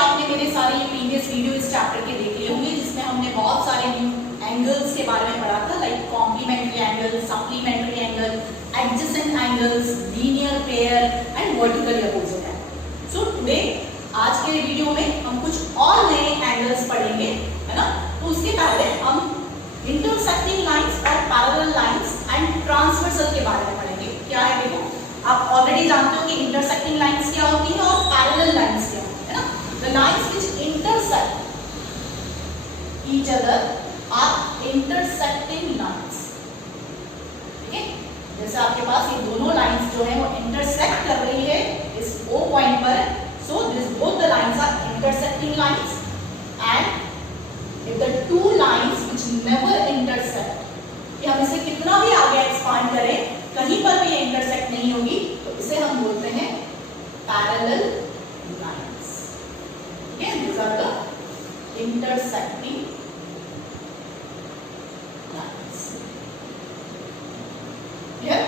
आपने मेरे सारे प्रीवियस वीडियो इस चैप्टर के देख लिए होंगे, जिसमें हमने बहुत सारे एंगल्स के बारे में पढ़ा था, like complementary angle, supplementary angle, adjacent angles, linear pair and vertically opposite angle. So today आज के वीडियो में हम कुछ और नए एंगल्स पढ़ेंगे, है ना। तो उसके पहले हम इंटरसेक्टिंग लाइंस और पैरेलल लाइंस एंड ट्रांसवर्सल के बारे में पढ़ेंगे। क्या है देखो, आप ऑलरेडी जानते हो कि इंटरसेक्टिंग लाइंस क्या होती है और पैरेलल लाइंस क्या होती है ना। The lines which intersect each other are intersecting lines. ठीक है, जैसे आपके पास ये दोनों लाइंस जो है वो इंटरसेक्ट कर रही है इस O पॉइंट पर, so this both the lines are intersecting lines. And if the two lines which never intersect, कि हम इसे कितना भी आगे एक्सपांड करें कहीं पर भी इंटरसेक्ट नहीं होगी, तो इसे हम बोलते हैं पैरेलल लाइंस। ठीक है, these are the intersecting lines। Clear?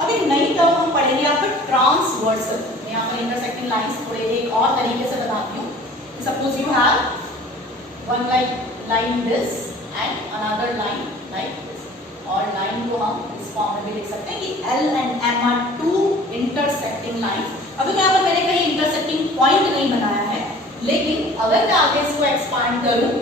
अब एक नई टर्म हम पढ़ेंगे यहाँ पर, ट्रांसवर्सल। मैं यहाँ पर इंटरसेक्टिंग लाइंस थोड़े एक और तरीके से बताती हूँ। Suppose you have one line this and another line like this, और लाइन को हम इस फॉर्म में भी लिख सकते हैं कि L and M are two intersecting lines। अभी यहाँ पर मैंने कहीं इंटरसेक्टिंग पॉइंट नहीं बनाया है, लेकिन अगर मैं आगे इसको एक्सपांड करूं,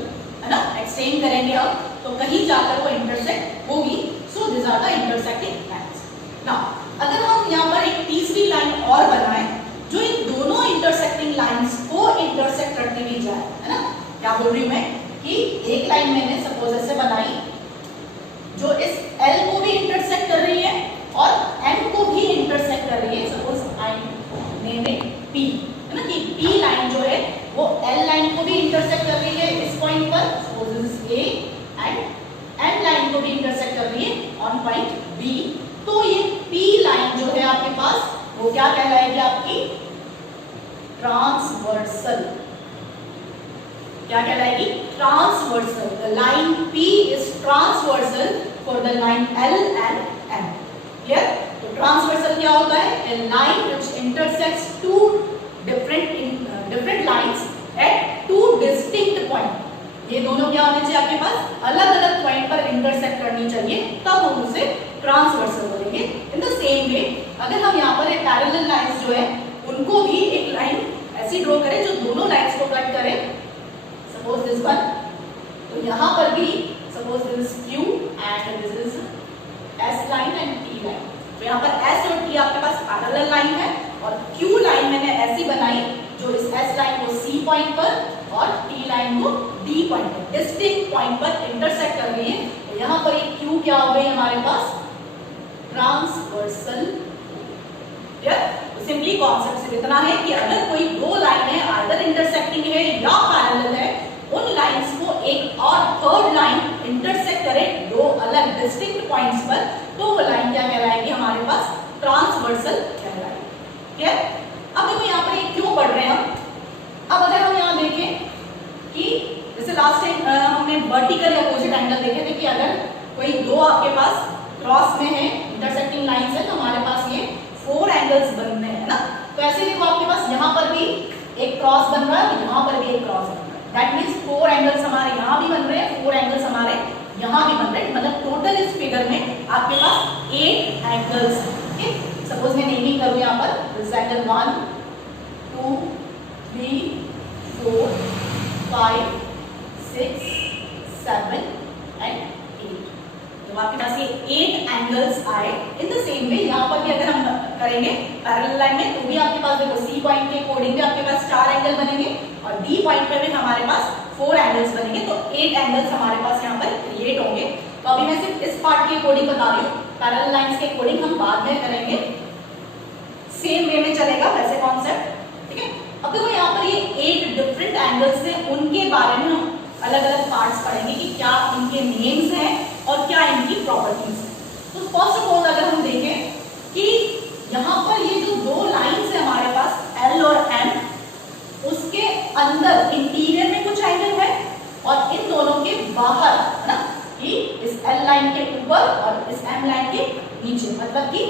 है ना, एक्सटेंड करेंगे अब, तो कहीं जाकर वो इंटरसेक्ट होगी। So this are the intersecting lines. Now अगर हम यहाँ पर एक तीसरी लाइन और बनाएं जो इन दोनों इंटरसेक्टिंग लाइंस को इंटरसेक्ट करती हुई जाए, है ना। क्या बोल रही हूं मैं कि एक लाइन मैंने सपोज ऐसे बनाई जो इस L को भी इंटरसेक्ट कर रही है और M को भी इंटरसेक्ट कर रही है। Suppose I name it P, है ना, कि P लाइन जो है वो L लाइन को भी इंटरसेक्ट कर रही है इस पॉइंट पर, suppose this is A, and M line को भी इंटरसेक्ट कर रही है ऑन पॉइंट B। तो ये P लाइन जो है आपके पास वो क्या कहलाएगी, आपकी ट्रांसवर्सल। क्या कहलाएगी? Transversal. The line P is transversal for the line L and M। Clear? तो ट्रांसवर्सल क्या होता है? A line which intersects two different lines at two distinct point। ये दोनों क्या होने चाहिए आपके पास? अलग अलग पॉइंट पर इंटरसेक्ट करनी चाहिए, तब हम उसे ट्रांसवर्सल बोलेंगे। इन द सेम वे अगर हम यहाँ पर एक पैरेलल लाइंस जो है उनको भी एक लाइन ऐसी ड्रॉ करें जो दोनों लाइंस को कट करे, सपोज दिस वन, तो यहाँ पर भी suppose this is Q and this is S line and T line. तो यहाँ पर S और T आपके पास पैरेलल लाइन है, और Q लाइन मैंने ऐसी बनाई जो इस S लाइन को C पॉइंट पर और T लाइन को D पॉइंट पर, डिस्टिंक्ट पॉइंट पर इंटरसेक्ट कर रही है। तो यहाँ पर एक Q क्या हो गई हमारे पास? ट्रांसवर्सल। सिंपली कॉन्सेप्ट सिर्फ इतना है कि अगर कोई दो लाइन है आइदर इंटरसेक्टिंग है या पैरेलल है, उन लाइंस को एक और थर्ड लाइन इंटरसेक्ट करे दो अलग डिस्टिंक्ट पॉइंट्स पर, तो वो लाइन क्या कहलाएगी हमारे पास? ट्रांसवर्सल कहलाएगी। ठीक है, अब देखो यहाँ पर ये क्यों पढ़ रहे हैं हम। अब अगर हम यहाँ देखें कि जैसे लास्ट टाइम हमने वर्टिकल अपोजिट एंगल देखे थे कि अगर कोई दो आपके पास क्रॉस में है, इंटरसेक्टिंग लाइंस है, तो हमारे पास ये 4 एंगल्स बनने हैं ना। तो ऐसे देखो आपके पास यहाँ पर भी एक क्रॉस बन रहा है, यहाँ पर भी एक क्रॉस बन रहा है। दैट मीन्स 4 एंगल्स हमारे यहाँ भी बन रहे हैं, 4 एंगल्स हमारे यहाँ भी बन रहे हैं। मतलब टोटल इस फिगर में आपके पास 8 एंगल्स हैं। ठीक है, सपोज मैं नेमिंग करूँ यहाँ पर, दिस एंगल 1 2 3 4 5 6 7 एंड 8। तो आपके पास ये 8 एंगल्स आए। इन द सेम वे यहाँ पर भी अगर हम करेंगे पैरेलल लाइन में, तो भी आपके पास देखो C पॉइंट के अकॉर्डिंग भी आपके पास 4 एंगल बनेंगे और D पॉइंट पर भी हमारे पास 4 एंगल्स बनेंगे। तो 8 एंगल्स हमारे पास यहाँ पर क्रिएट होंगे। तो अभी मैं सिर्फ इस पार्ट के अकॉर्डिंग बता रही हूँ, पैरेलल लाइंस के अकॉर्डिंग हम बाद में करेंगे, सेम वे में चलेगा वैसे कॉन्सेप्ट। ठीक है, अब देखो यहाँ पर ये 8 डिफरेंट एंगल्स हैं, उनके बारे में हम अलग अलग पार्ट्स पढ़ेंगे कि क्या इनके नेम्स हैं और क्या इनकी प्रॉपर्टीज हैं। तो फर्स्ट ऑफ ऑल अगर हम देखें कि यहाँ पर ये जो दो लाइंस है हमारे पास L और M, उसके अंदर इंटीरियर में कुछ एंगल है और इन दोनों के बाहर, है ना, कि इस L लाइन के ऊपर और इस M लाइन के नीचे, मतलब कि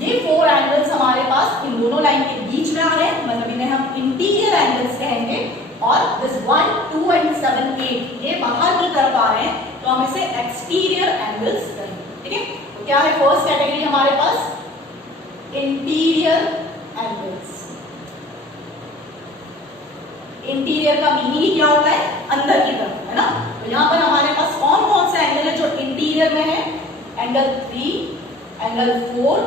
ये 4 एंगल्स हमारे पास इन दोनों लाइन के बीच में आ रहे हैं, मतलब इन्हें हम इंटीरियर एंगल्स कहेंगे। और दिस 1, 2 एंड 7, 8 ये बाहर की तरफ आ रहे हैं, तो हम इसे एक्सटीरियर एंगल्स करेंगे, ठीक है। तो क्या है फर्स्ट कैटेगरी हमारे पास, इंटीरियर एंगल्स। इंटीरियर का मीनिंग क्या होता है, अंदर की तरफ, है ना। तो यहाँ पर हमारे पास कौन कौन से एंगल है जो इंटीरियर में है, angle 3, angle 4,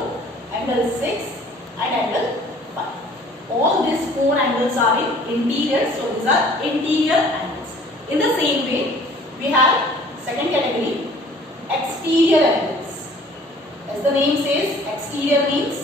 angle 6 and angle 5. All these 4 angles are in interior, so these are interior angles. In the same way, we have second category, exterior angles. As the name says, exterior means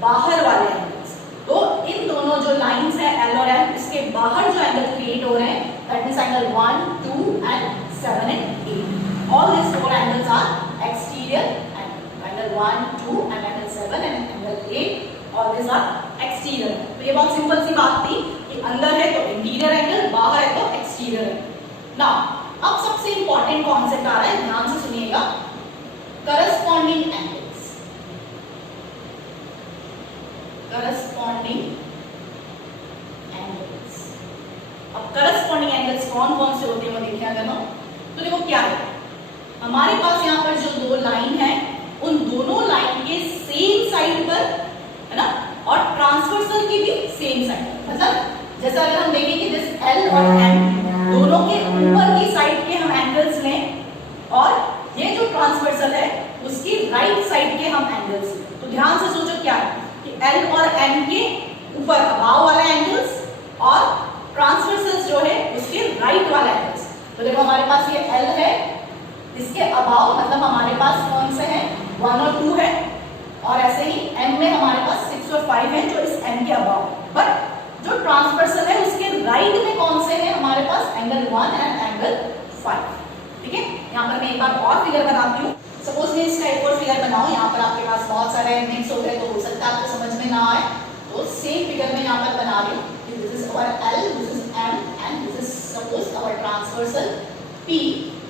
बाहर वाले angles. तो इन दोनों जो lines है L और M, इसके बाहर जो angle create हो रहे हैं, that means angle 1, 2 and 7 and 8. All these 4 angles are exterior angles. Angle 1, 2 and angle 7 and angle 8. All these are exterior. तो ये बहुत सिंपल सी बात थी कि अंदर है तो इंटीरियर एंगल, बाहर है तो एक्सटीरियर एंगल। नाउ अब सबसे इंपॉर्टेंट कॉन्सेप्ट आ रहा है, ध्यान से सुनिएगा, करस्पॉन्डिंग एंगल्स। करस्पॉन्डिंग एंगल्स, अब करस्पॉन्डिंग एंगल्स कौन कौन से होते हैं वो देखिए अगर हम, तो देखो क्या है, हमारे पास यहाँ पर जो दो लाइन है उन दोनों लाइन के सेम साइड पर, है ना, और ट्रांसवर्सल की भी सेम साइड, मतलब जैसा अगर हम देखें कि दिस L और M दोनों के ऊपर की साइड के हम एंगल्स लें और ये जो ट्रांसवर्सल है उसकी राइट साइड के हम एंगल्स लें, तो ध्यान से सोचो क्या है कि L और M के ऊपर अबाव वाले एंगल्स और ट्रांसवर्सल्स जो है उसके राइट वाले एंगल्स। तो देखो हमारे पास ये L है, इसके अबाव मतलब हमारे पास कौन से हैं, 1 और 2 है, और ऐसे ही M में हमारे पास 6 और 5 है जो इस M के अबाव, बट जो ट्रांसवर्सल है उसके राइट में कौन से हैं हमारे पास, एंगल 1 एंड एंगल 5, ठीक है। यहाँ पर मैं एक बार और फिगर बनाती हूँ, सपोज मैं इस टाइप और फिगर बनाऊं, यहाँ पर आपके पास बहुत सारे मिक्स हो गए तो हो सकता है आपको समझ में ना आए, तो सेम फिगर में यहाँ पर बना रही हूँ, this is our L, this is M and this is suppose our transversal P।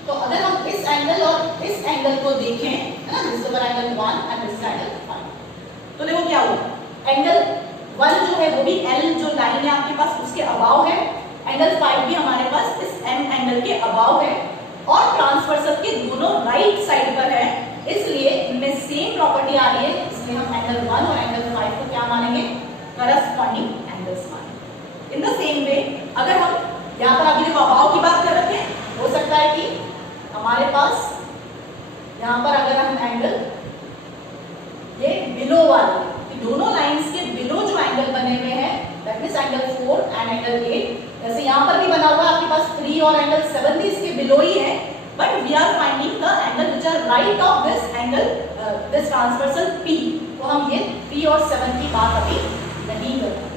तो अगर हम इस एंगल और इस एंगल को देखें, है ना, this is hour angle 1 and this angle 5, तो देखो क्या हुआ, एंगल 1 जो है वो भी L जो लाइन है आपके पास उसके अबाव है, एंगल 5 भी हमारे पास इस M एंगल के अबाव है, और ट्रांसवर्सल के दोनों राइट साइड पर है, इसलिए इनमें सेम प्रॉपर्टी आ रही है, इसलिए हम एंगल 1 और एंगल 5 को क्या मानेंगे, करस्पॉन्डिंग एंगल्स मानेंगे। इन द सेम वे अगर हम यहाँ पर अभी देखो अबाव की बात कर रहे थे, हो सकता है कि हमारे पास यहाँ पर अगर हम एंगल ये बिलो वाले, दोनों लाइंस के बिलो जो एंगल बने हुए हैं, that means angle 4 and angle 8, जैसे यहाँ पर भी बना हुआ है आपके पास 3 और एंगल 7 भी इसके बिलो ही है, but we are finding the angle which are right of this angle, this transversal P, तो हम ये 3 और 7 की बात अभी नहीं कर रहे,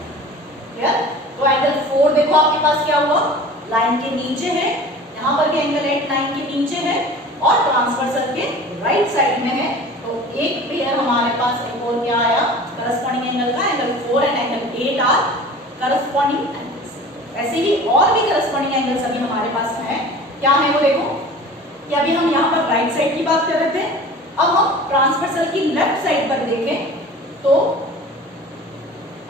क्लियर। तो एंगल 4 देखो आपके पास क्या हुआ, लाइन के नीचे है, यहाँ पर भी एंगल 8 लाइन के नीचे है और ट्रांसवर्सल के राइट साइड में है, तो एक पेयर हमारे पास एक और क्या आया, करस्पॉन्डिंग एंगल का, angle 4 and angle 8 are corresponding angles. ऐसे ही और भी करस्पॉन्डिंग एंगल्स अभी हमारे पास हैं, क्या है वो देखो, कि अभी हम यहाँ पर राइट साइड की बात कर रहे थे, अब हम ट्रांसवर्सल की लेफ्ट साइड पर देखें, तो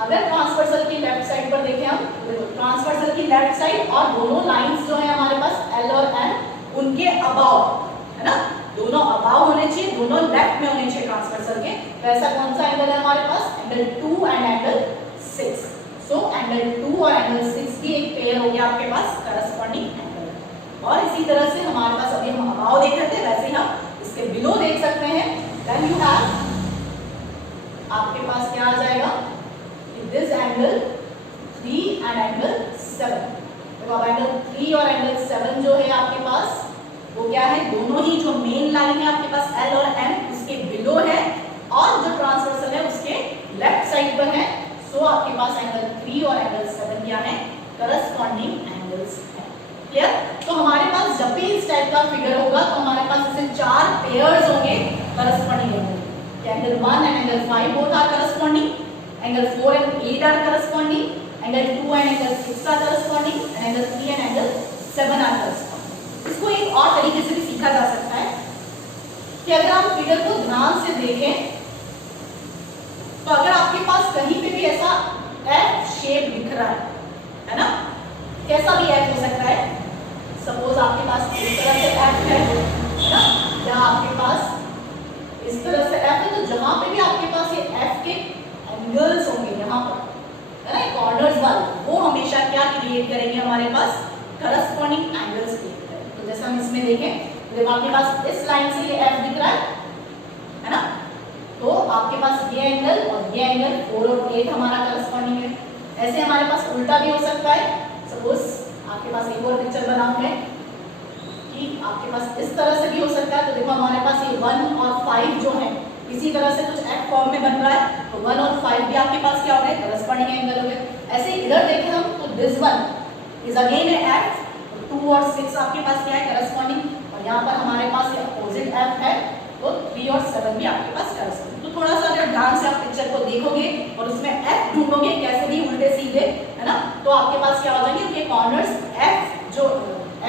अगर ट्रांसवर्सल की लेफ्ट साइड पर देखें हम, देखो ट्रांसवर्सल की लेफ्ट साइड और दोनों लाइंस जो है हमारे पास L और M उनके अबाव, है ना, दोनों अबाव होने चाहिए, दोनों लेफ्ट में होने चाहिए ट्रांसवर्सल के, तो ऐसा कौन सा एंगल है हमारे पास, angle 2 and angle 6, so angle 2 और एंगल 6 भी एक पेयर हो गया आपके पास करस्पॉन्डिंग एंगल। और इसी तरह से हमारे पास अभी हम अबाव देख रहे थे, वैसे ही हम इसके बिलो देख सकते हैं, देन यू हैव आपके पास क्या आ जाएगा, दिस एंगल 3 एंड एंगल 7, तो अब एंगल 3 और एंगल 7 जो है आपके पास वो क्या है, दोनों ही जो मेन लाइन है आपके पास L और M उसके बिलो है, और जो ट्रांसवर्सल है उसके लेफ्ट साइड पर है, सो आपके पास एंगल 3 और एंगल 7 क्या है, करस्पॉन्डिंग एंगल्स है, क्लियर। तो हमारे पास जब भी इस टाइप का फिगर होगा तो हमारे पास ऐसे 4 पेयर्स होंगे corresponding angle, angle 1 and angle 5 both are corresponding, angle 4 and 8 are corresponding, angle 2 and angle 6 are corresponding, and angle 3 and angle 7 are corresponding। इसको एक और तरीके से भी सीखा जा सकता है कि अगर आप फिगर को ध्यान से देखें, तो अगर आपके पास कहीं पे भी ऐसा F शेप दिख रहा है ना, कैसा भी एफ हो सकता है। सपोज आपके पास इस तरह से एफ है ना, या आपके पास इस तरह से एफ है, तो जहां पे भी आपके पास ये एफ के एंगल्स होंगे यहाँ पर है ना, कॉर्नर्स वाले, वो हमेशा क्या क्रिएट करेंगे हमारे पास, करस्पॉन्डिंग एंगल्स क्रिएट करेंगे। तो जैसे हम इसमें देखें, जब आपके पास इस लाइन से ये एफ दिख रहा है ना, तो आपके पास ये एंगल और ये एंगल 4 और 8 हमारा करस्पॉन्डिंग है। ऐसे हमारे पास उल्टा भी हो सकता है। सपोज आपके पास एक और पिक्चर बनाऊं मैं कि आपके पास इस तरह से भी हो सकता है। तो देखो हमारे पास ये 1 और 5 जो है इसी तरह से कुछ एफ फॉर्म में बन रहा है, तो 1 और 5 भी आपके पास क्या हो गए, करस्पॉन्डिंग एंगल हो गए। ऐसे इधर देखें हम, तो this one is again A F, 2 और 6 आपके पास क्या है, करस्पॉन्डिंग, और यहाँ पर हमारे पास ये अपोजिट एफ है, तो 3 और 7 भी आपके पास करस्पॉन्डिंग। तो थोड़ा सा अगर ध्यान से आप पिक्चर को देखोगे और उसमें एफ ढूंढोगे कैसे भी उल्टे सीधे है ना, तो आपके पास क्या हो जाएंगे, ये कॉर्नर्स एफ जो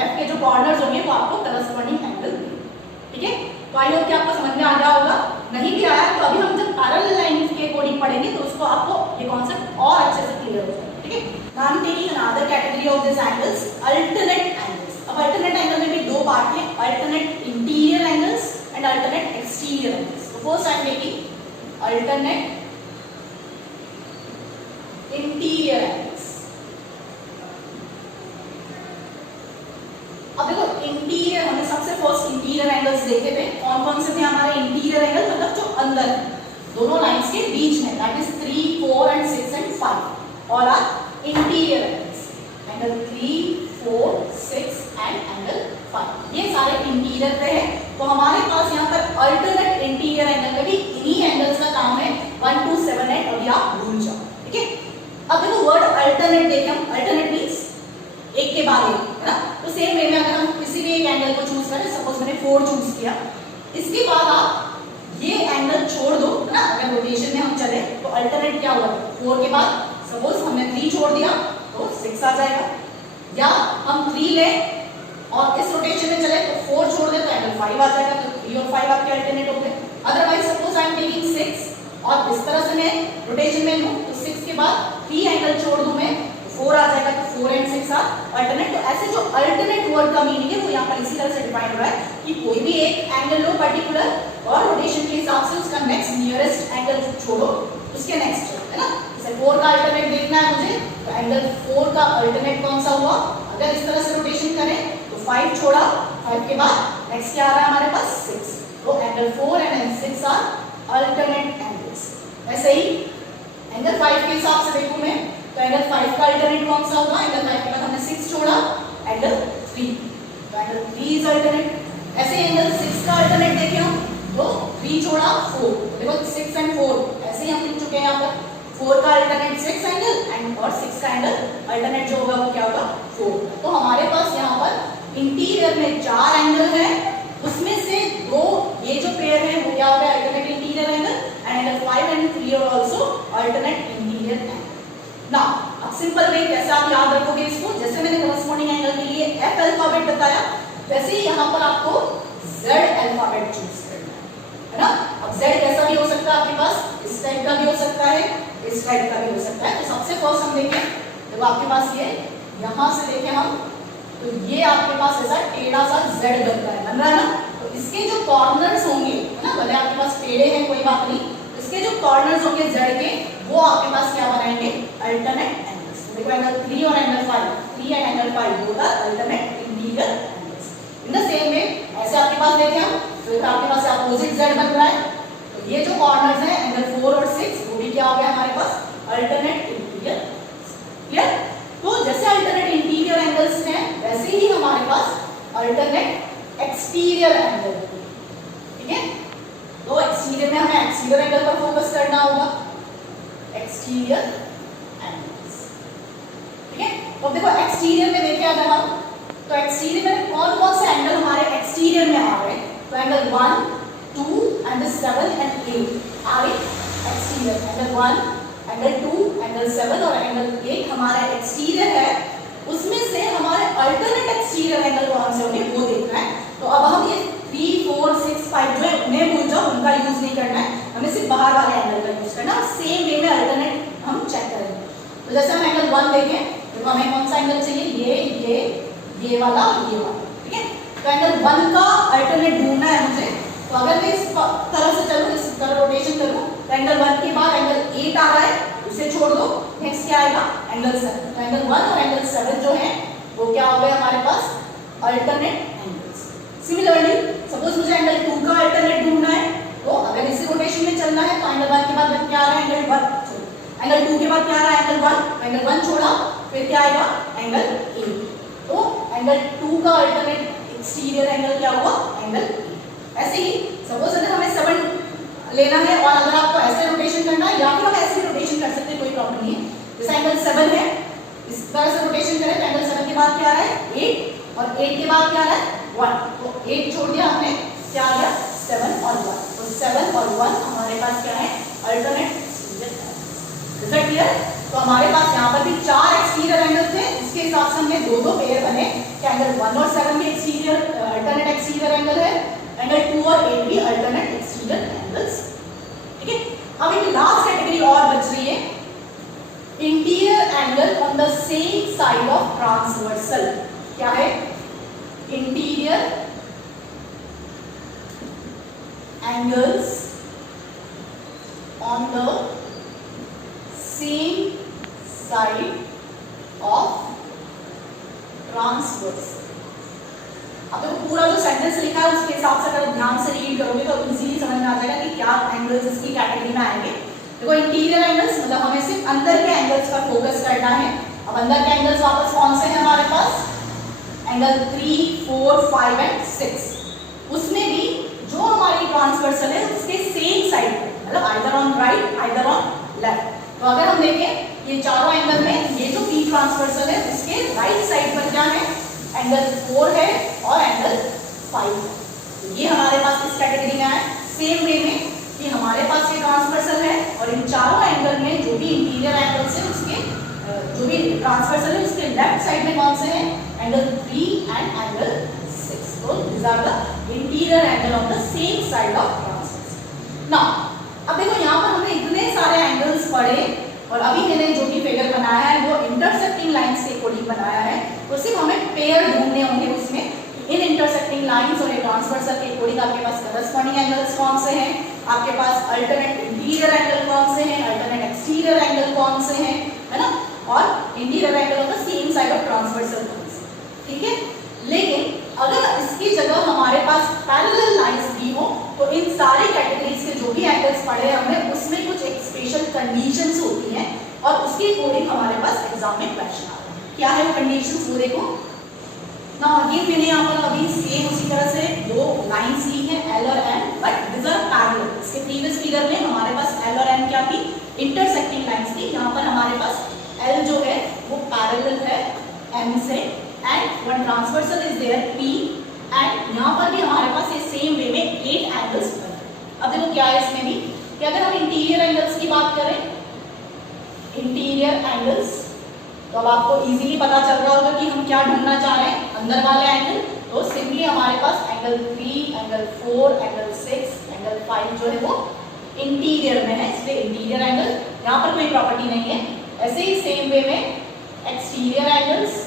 एफ के जो कॉर्नर्स होंगे वो आपको करस्पॉन्डिंग एंगल देंगे। ठीक है, तो आई होप कि आपको समझ में आ गया होगा। नहीं भी आया तो अभी हम जब पैरेलल लाइंस के अकॉर्डिंग पढ़ेंगे तो उसको आपको ये कॉन्सेप्ट और अच्छे से क्लियर हो जाएगा। ठीक है, now I am taking another category of this angles, alternate angles. अब अल्टरनेट एंगल में भी दो पार्ट हैं, alternate interior angles and alternate exterior angles. तो first I am taking alternate interior angles. अब देखो इंटीरियर, हमने सबसे फर्स्ट इंटीरियर एंगल्स देखे थे। कौन कौन से थे हमारे इंटीरियर एंगल, मतलब जो अंदर है दोनों लाइंस के बीच में, that is 3, 4 and 6 and 5 all are interior angles. Angle 3, 4, 6 and angle 5 ये सारे इंटीरियर पे है। तो हमारे पास यहाँ पर अल्टरनेट इंटीरियर एंगल में भी इन्हीं एंगल्स का काम है 1 2 7 8, अभी आप भूल जाओ। ठीक है, अब देखो वर्ड अल्टरनेट देखें हम, अल्टरनेट मींस एक के बाद एक है ना। तो सेम वे में अगर हम किसी भी एक एंगल को चूज करें, सपोज मैंने 4 चूज किया, इसके बाद आप ये एंगल छोड़ दो है ना, अगर रोटेशन में हम चले तो अल्टरनेट क्या हुआ, 4 के बाद सपोज हमने 3 छोड़ दिया तो 6 आ जाएगा, या हम 3 ले और इस रोटेशन में चले तो 4 छोड़ दे तो एंगल 5 आ जाएगा, तो 3 और 5 आपके अल्टरनेट हो गए। Otherwise suppose I am taking 6 और इस तरह से मैं रोटेशन में लूं तो 6 के बाद 3 एंगल छोड़ दूं मैं, 4 आ जाएगा, तो 4 एंड 6 आर अल्टरनेट। तो ऐसे जो अल्टरनेट वर्ड का मीनिंग है वो यहाँ पर इसी तरह से डिफाइन हो रहा है कि कोई भी एक एंगल लो पर्टिकुलर और रोटेशन के हिसाब से उसका नेक्स्ट नियरेस्ट एंगल छोड़ो, उसके नेक्स्ट है ना। जैसे 4 का अल्टरनेट देखना है मुझे, तो एंगल 4 का अल्टरनेट कौन सा हुआ, अगर इस तरह से रोटेशन करें तो 5 छोड़ा, 5 के बाद नेक्स्ट क्या आ रहा है हमारे पास 6, तो angle 4 and 6 are alternate angles. वैसे ही एंगल 5 के हिसाब से देखूं मैं, तो एंगल 5 का अल्टरनेट कौन सा होगा, एंगल 5 के बाद हमने 6 छोड़ा, एंगल 3, तो एंगल 3 इज अल्टरनेट। ऐसे एंगल 6 का अल्टरनेट देखें हम, तो 3 छोड़ा 4, देखो 6 एंड 4 ऐसे ही हम लिख चुके हैं यहाँ पर। 4 का अल्टरनेट 6 एंगल एंड और 6 का एंगल अल्टरनेट जो होगा वो क्या होगा 4। तो हमारे पास यहाँ पर इंटीरियर में 4 एंगल है, उसमें से 2 ये जो पेयर है वो क्या हो गया, alternate interior angle, and angle 5 and 3 are also alternate interior angle. Now अब सिंपल वे कैसे आप याद रखोगे इसको, जैसे मैंने करस्पॉन्डिंग एंगल के लिए एफ अल्फाबेट बताया, वैसे ही यहाँ पर आपको जेड अल्फाबेट चूज करना है ना। अब जेड कैसा भी हो सकता है आपके पास, इस टाइप का भी हो सकता है, इस टाइप का भी हो सकता है। तो सबसे फर्स्ट हम देखें, जब आपके पास ये यहाँ से देखें हम, तो ये आपके पास ऐसा टेढ़ा सा जेड बन रहा है ना। तो इसके जो कॉर्नर्स होंगे है ना, भले आपके पास टेढ़े हैं कोई बात नहीं, इसके जो कॉर्नर्स होंगे जेड के वो आपके पास क्या बनाएंगे, अल्टरनेट एंगल्स। देखो एंगल 3 और angle 5, 3 and angle 5 both are alternate interior angles. In the same way ऐसे आपके पास देखें हम, तो आपके पास अपोजिट जेड बन रहा है, तो ये जो कॉर्नर्स हैं एंगल 4 और 6 वो भी क्या हो गया हमारे पास अल्टरनेट इंटीरियर। क्लियर? तो जैसे अल्टरनेट इंटीरियर एंगल्स हैं वैसे ही हमारे पास अल्टरनेट एक्सटीरियर एंगल। ठीक है, तो एक्सटीरियर में हमें एक्सटीरियर एंगल पर फोकस करना होगा, एक्सटीरियर एंगल्स। ठीक है, तो देखो एक्सटीरियर में देखें अगर हम, तो एक्सटीरियर में कौन कौन से एंगल हमारे एक्सटीरियर में आ रहे हैं, तो angle 1 2 and 7 and 8 are exterior. Angle 1 angle 2 angle 7 और एंगल 8 हमारा एक्सटीरियर है, उसमें से हमारे अल्टरनेट एक्सटीरियर एंगल कौन से होंगे वो देखना है। तो अब हम ये 3 4 6 5 जो है उन्हें भूल जाओ, उनका यूज नहीं करना है, हमें सिर्फ बाहर वाले एंगल का यूज करना है और सेम वे में अल्टरनेट हम चेक करेंगे। तो जैसे हम एंगल 1 देखें, देखो हमें कौन सा एंगल चाहिए, ये वाला, ये वाला, ठीक है। तो एंगल 1 का अल्टरनेट ढूंढना है मुझे। तो अगर मैं इस तरह से चलूं, इस तरह रोटेशन करूं, तो एंगल 1 के बाद एंगल 8 आ रहा है, उसे छोड़ दो, नेक्स्ट क्या आएगा, एंगल 7। तो एंगल 1 और एंगल 7 जो है वो क्या हो गए हमारे पास, अल्टरनेट एंगल्स। सिमिलरली सपोज मुझे एंगल 2 का अल्टरनेट ढूंढना है, तो अगर इसी रोटेशन में चलना है तो एंगल 1 के बाद क्या आ रहा है, एंगल 1, एंगल 2 के बाद क्या आ रहा है, एंगल 1, एंगल 1 छोड़ा, फिर क्या आएगा, एंगल 8। तो एंगल 2 का अल्टरनेट एक्सटीरियर एंगल क्या हुआ, एंगल 8। ऐसे ही सपोज अगर हमें 7 लेना है और अगर आपको ऐसे रोटेशन करना है, या फिर हम ऐसे भी रोटेशन कर सकते हैं, कोई प्रॉब्लम नहीं है। जैसे एंगल 7 है, इस तरह से रोटेशन करें तो एंगल 7 के बाद क्या आ रहा है, 8, और 8 के बाद क्या आ रहा है, 1। तो 8 छोड़ दिया हमने, क्या आ गया, 7 और 1। तो 7 और 1 हमारे पास क्या है, alternate exterior angle. Is it clear? तो हमारे पास यहाँ पर भी 4 एक्सटीरियर एंगल थे, इसके हिसाब से हमने 2-2 पेयर बने कि एंगल 1 और 7 भी एक्सटीरियर अल्टरनेट एक्सटीरियर एंगल है, एंगल 2 और 8 भी अल्टरनेट एक्सटीरियर एंगल्स, ठीक है। अब एक लास्ट कैटेगरी और बच रही है, interior angle on the same side of transversal. क्या है, interior angles on the same side of transversal. अब देखो पूरा जो सेंटेंस लिखा है उसके हिसाब से अगर ध्यान से रीड करोगे तो इजीली समझ में आ जाएगा कि क्या एंगल्स इसकी कैटेगरी में आएंगे। देखो इंटीरियर एंगल्स मतलब हमें सिर्फ अंदर के एंगल्स पर फोकस करना है। अब अंदर के एंगल्स वापस कौन से हैं हमारे पास, एंगल 3, 4, 5 एंड 6। उसमें भी जो हमारी ट्रांसवर्सल है उसके सेम साइड पर, मतलब either on right either on left. तो अगर हम देखें ये चारों एंगल में ये जो पी ट्रांसवर्सल है उसके राइट साइड पर क्या है, एंगल 4 है और एंगल 5 है। तो ये हमारे पास इस कैटेगरी में आए। सेम वे में कि हमारे पास ये ट्रांसवर्सल है और इन चारों एंगल में जो भी इंटीरियर एंगल्स है उसके जो भी ट्रांसवर्सल है उसके लेफ्ट साइड में कौन से हैं, एंगल 3 एंड एंगल 6। तो these are the interior angle on the same side of transverse. Now अब देखो यहाँ पर हमने इतने सारे एंगल्स पढ़े और अभी मैंने जो भी फिगर बनाया है वो इंटरसेक्टिंग लाइंस के अकॉर्डिंग बनाया है। तो सिर्फ हमें पेयर ढूंढने होंगे उसमें, इन इंटरसेक्टिंग लाइंस और ट्रांसवर्सल के अकॉर्डिंग आपके पास करस्पॉन्डिंग एंगल्स कौन से हैं, आपके पास अल्टरनेट इंटीरियर एंगल कौन से हैं, अल्टरनेट एक्सटीरियर एंगल कौन से हैं, है ना, और interior angle of the same side of transversal कौन से, ठीक है। लेकिन अगर इसकी जगह हमारे पास पैरेलल लाइंस भी हो तो इन सारी कैटेगरीज के जो भी एंगल्स पढ़े हमने उसमें कुछ एक स्पेशल कंडीशंस होती हैं और उसके अकॉर्डिंग हमारे पास एग्जाम में क्वेश्चन आता है। क्या है वो कंडीशंस, वो देखो ना। अगेन मैंने यहाँ पर अभी सेम उसी तरह से दो लाइंस ली है L और M, but this are parallel. इसके प्रीवियस फिगर में हमारे पास L और M क्या थी, इंटरसेक्टिंग लाइंस थी। यहाँ पर हमारे पास L जो है वो पैरेलल है M से, and one transversal is there P, and यहाँ पर भी हमारे पास ये सेम वे में 8 एंगल्स बने। अब देखो क्या है इसमें भी कि अगर हम इंटीरियर एंगल्स की बात करें, इंटीरियर एंगल्स, तो अब आपको इजीली पता चल रहा होगा कि हम क्या ढूंढना चाह रहे हैं, अंदर वाले एंगल। तो सिंपली हमारे पास एंगल 3, एंगल 4, एंगल 6, एंगल 5 जो है वो इंटीरियर में है, इसलिए इंटीरियर एंगल, यहाँ पर कोई प्रॉपर्टी नहीं है। ऐसे ही सेम वे में एक्सटीरियर एंगल्स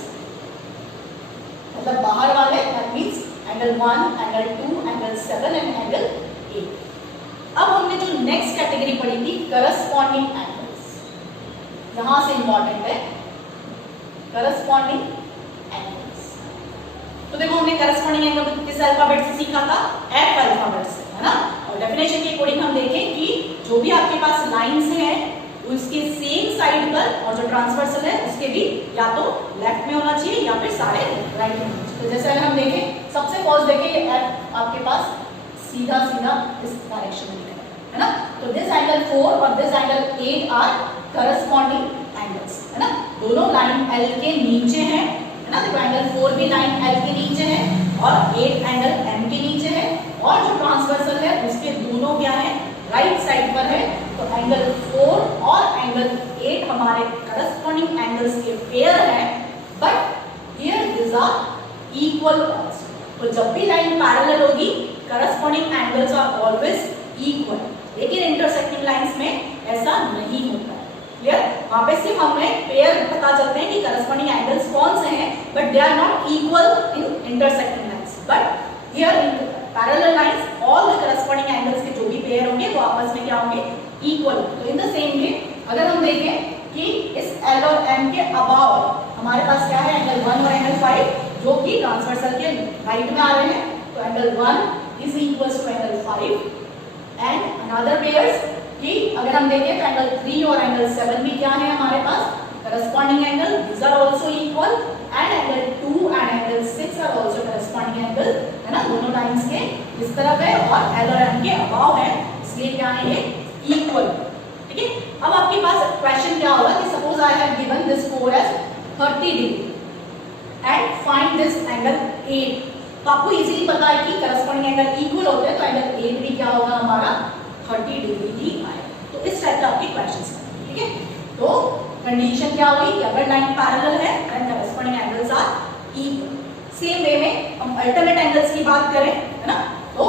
मतलब बाहर वाले, that means angle 1, angle 2, angle 7 and angle 8। अब हमने जो नेक्स्ट कैटेगरी पढ़ी थी करस्पॉन्डिंग एंगल्स, यहां से इंपॉर्टेंट है करस्पॉन्डिंग एंगल्स। तो देखो हमने करस्पॉन्डिंग एंगल किस अल्फाबेट से सीखा था, F अल्फाबेट से, है ना। और डेफिनेशन के अकॉर्डिंग हम देखें कि जो भी आपके पास लाइंस हैं उसके सेम साइड पर और जो ट्रांसवर्सल है उसके भी या तो लेफ्ट में होना चाहिए या फिर सारे राइट में होना चाहिए। तो जैसे अगर हम देखें, सबसे फर्स्ट देखें ये F आपके पास सीधा सीधा इस डायरेक्शन में है ना। तो दिस एंगल 4 और this angle 8 are corresponding angles, है ना। दोनों लाइन L के नीचे हैं, है ना। देखो एंगल 4 भी लाइन L के नीचे है और 8 एंगल M के नीचे है, और जो ट्रांसवर्सल है उसके दोनों क्या है, राइट साइड पर है। तो एंगल 4 और एंगल 8 हमारे करस्पॉन्डिंग एंगल्स के पेयर है, but here this are equal also. तो जब भी लाइन पैरेलल होगी corresponding angles are always equal, लेकिन इंटरसेक्टिंग लाइंस में ऐसा नहीं होता है। क्लियर? वहां पे सिर्फ हमें पेयर पता चलते हैं कि करस्पॉन्डिंग एंगल्स कौन से हैं, but they are not equal in intersecting lines. But here in parallel lines all the corresponding angles के जो भी पेयर होंगे वो आपस में क्या होंगे, इक्वल। तो इन द सेम वे अगर हम देखें कि इस L और M के अबाव हमारे पास क्या है, एंगल 1 और एंगल 5 जो कि ट्रांसवर्सल के राइट में आ रहे हैं, तो angle 1 is equals to angle 5 and another pairs कि अगर हम देखें तो एंगल 3 और एंगल 7 भी क्या है हमारे पास corresponding angle, these are also equal and angle 2 and angle 6 are also corresponding angle, है ना, दोनों लाइंस के इस तरफ है और L और M के अबाव है, इसलिए क्या है ये इक्वल। ठीक है, अब आपके पास क्वेश्चन क्या होगा कि suppose I have given this code as 30 degree and find this angle 8, तो आपको इजीली पता है कि करस्पॉन्डिंग एंगल इक्वल होते हैं, तो एंगल 8 भी क्या होगा हमारा 30 डिग्री ही आए। तो इस टाइप का आपके क्वेश्चंस हैं। ठीक है, तो कंडीशन क्या हुई कि अगर लाइन पैरेलल है and corresponding angles are equal. Same way में हम अल्टरनेट एंगल्स की बात करें, है ना, तो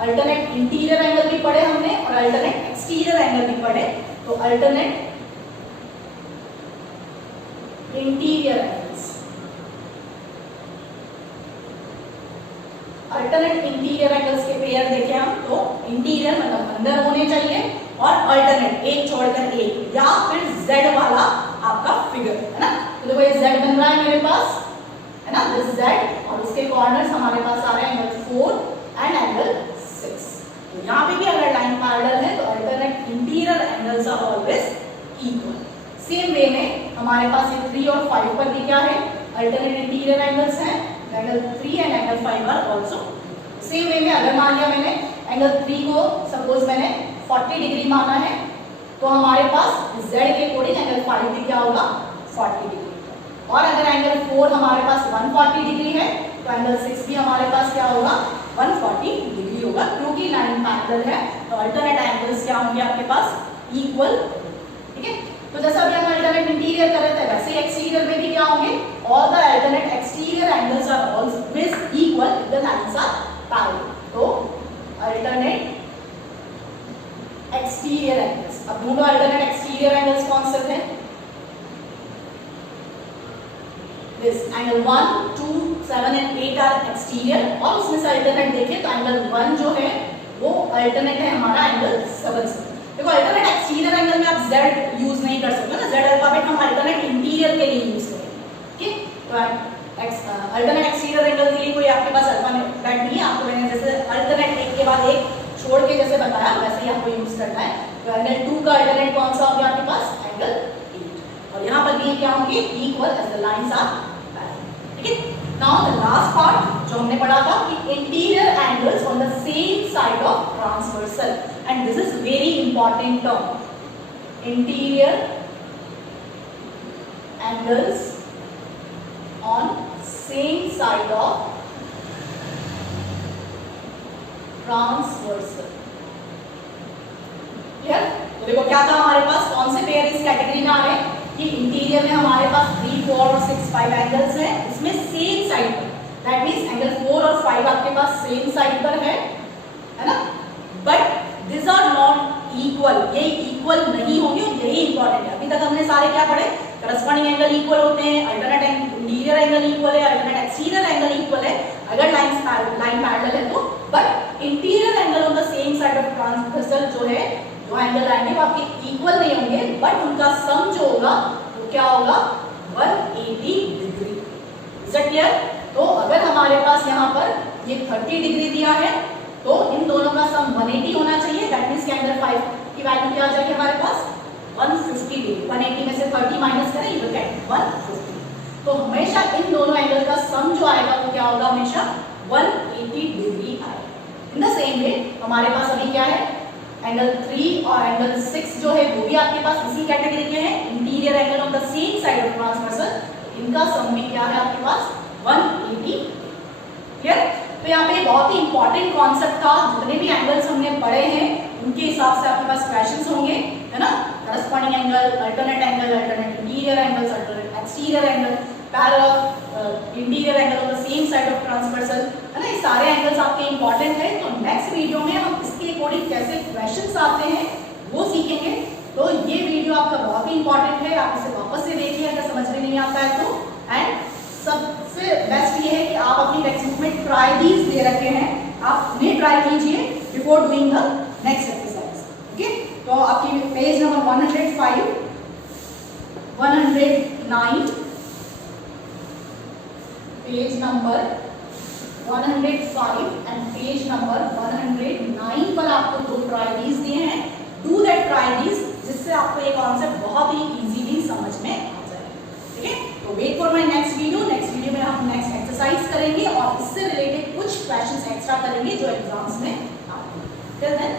अल्टरनेट इंटीरियर एंगल भी पढ़े हमने और अल्टरनेट एक्सटीरियर एंगल भी पढ़े। तो alternate interior angles, alternate interior angles के पेयर देखें हम, तो इंटीरियर मतलब अंदर होने चाहिए और अल्टरनेट एक छोड़कर एक, या फिर Z वाला आपका फिगर, है ना। तो देखो ये Z बन रहा है मेरे पास, है ना, दिस Z, और उसके कॉर्नर्स हमारे पास आ रहे हैं एंगल 4 एंड एंगल 6। तो यहाँ पे भी अगर लाइन पैरेलल है तो alternate interior angles are always equal. Same way में हमारे पास ये 3 और 5 पर भी क्या है, अल्टरनेट इंटीरियर एंगल्स हैं, angle 3 and angle 5 are also. Same way में अगर मान लिया मैंने एंगल 3 को सपोज मैंने 40 डिग्री माना है, तो हमारे पास Z के अकॉर्डिंग एंगल 5 भी क्या होगा 40 डिग्री। और अगर एंगल 4 हमारे पास 140 डिग्री है, तो एंगल 6 भी हमारे पास क्या होगा 140 डिग्री होगा, क्योंकि लाइन पैरेलल है। तो अल्टरनेट एंगल्स क्या होंगे आपके पास इक्वल। ठीक है, तो जैसा अभी हम अल्टरनेट इंटीरियर कर रहे थे, वैसे एक्सटीरियर में भी क्या होंगे, all the alternate exterior angles are always equal if the lines are parallel. तो अल्टरनेट एक्सटीरियर एंगल्स, अब दोनों अल्टरनेट एक्सटीरियर एंगल्स कौन से थे, this angle 1, 2, 7 and 8 are exterior, और उसमें से अल्टरनेट देखें तो एंगल 1 जो है वो अल्टरनेट है हमारा एंगल 7 से। देखो अल्टरनेट एक्सटीरियर एंगल में आप Z यूज नहीं कर सकते ना, Z अल्फाबेट हम अल्टरनेट इंटीरियर के लिए यूज करेंगे। ठीक, तो अल्टरनेट एक्सटीरियर एंगल के लिए कोई आपके पास अल्फाबेट नहीं है, आपको मैंने जैसे अल्टरनेट एक के बाद एक छोड़ के जैसे बताया वैसे ही आपको यूज करना है। तो एंगल 2 का अल्टरनेट कौन सा होगा आपके पास, एंगल 8, और यहाँ पर भी क्या होंगे equal as the lines are parallel. ठीक है, नाउ द लास्ट पार्ट जो हमने पढ़ा था कि interior angles on the same side of transversal, and this is very important term, interior angles on same side of transversal. Clear? तो देखो क्या था हमारे पास, कौन से पेयर इस कैटेगरी में आ रहे हैं कि इंटीरियर में हमारे पास 3, 4 और 6, 5 एंगल्स हैं, इसमें सेम साइड पर, दैट मींस एंगल 4 और 5 आपके पास सेम साइड पर है ना, but this are not equal, ये इक्वल नहीं होंगे, और यही इंपॉर्टेंट है। अभी तक हमने सारे क्या पढ़े, करस्पॉन्डिंग एंगल इक्वल होते हैं, अल्टरनेट इंटीरियर एंगल इक्वल है, अल्टरनेट एक्सटीरियर एंगल इक्वल है अगर लाइन पैरेलल है तो, but interior angle on the same side of transversal जो है, जो एंगल आएंगे वो आपके इक्वल नहीं होंगे, बट उनका सम जो होगा वो क्या होगा 180 डिग्री। Is it clear? तो अगर हमारे पास यहाँ पर ये 30 डिग्री दिया है तो इन दोनों का सम 180 होना चाहिए, दैट मींस कि एंगल 5 की वैल्यू क्या आ जाएगी हमारे पास 150 डिग्री। 180 में से 30 माइनस करें, यू विल गेट 150। तो हमेशा इन दोनों एंगल का सम जो आएगा वो क्या होगा, हमेशा 180 डिग्री आएगा। इन द सेम वे हमारे पास अभी क्या है, एंगल 3 और एंगल 6 जो है वो भी आपके पास इसी कैटेगरी के हैं, interior angle on the same side of transversal, इनका सम भी क्या है आपके पास 180। क्लियर? तो यहाँ पे बहुत ही इंपॉर्टेंट कॉन्सेप्ट था, जितने भी एंगल्स हमने पढ़े हैं उनके हिसाब से आपके पास क्वेश्चंस होंगे, है ना, corresponding angle, alternate interior angles, alternate exterior angle, parallel interior angle on the same side of transversal, है ना, ये सारे एंगल्स आपके इंपॉर्टेंट है। तो नेक्स्ट वीडियो में हम इसके अकॉर्डिंग कैसे क्वेश्चंस आते हैं वो सीखेंगे। तो ये वीडियो आपका बहुत ही इंपॉर्टेंट है, नहीं आता है तो। एंड सबसे बेस्ट ये है कि आप अपनी टेक्स्ट बुक में ट्राई दीज दे रखे हैं, आप उन्हें ट्राई कीजिए before doing the next exercise. Okay, तो आपकी page number 105, 109, page number 105 and page number 109 पर आपको दो ट्राई दिए हैं। डू दैट ट्राई जिससे आपको ये कॉन्सेप्ट बहुत ही इजीली समझ में आ जाए। ठीक है, तो wait for my next video में हम नेक्स्ट एक्सरसाइज करेंगे और इससे रिलेटेड कुछ क्वेश्चंस एक्स्ट्रा करेंगे जो एग्जाम्स में आते हैं। Till then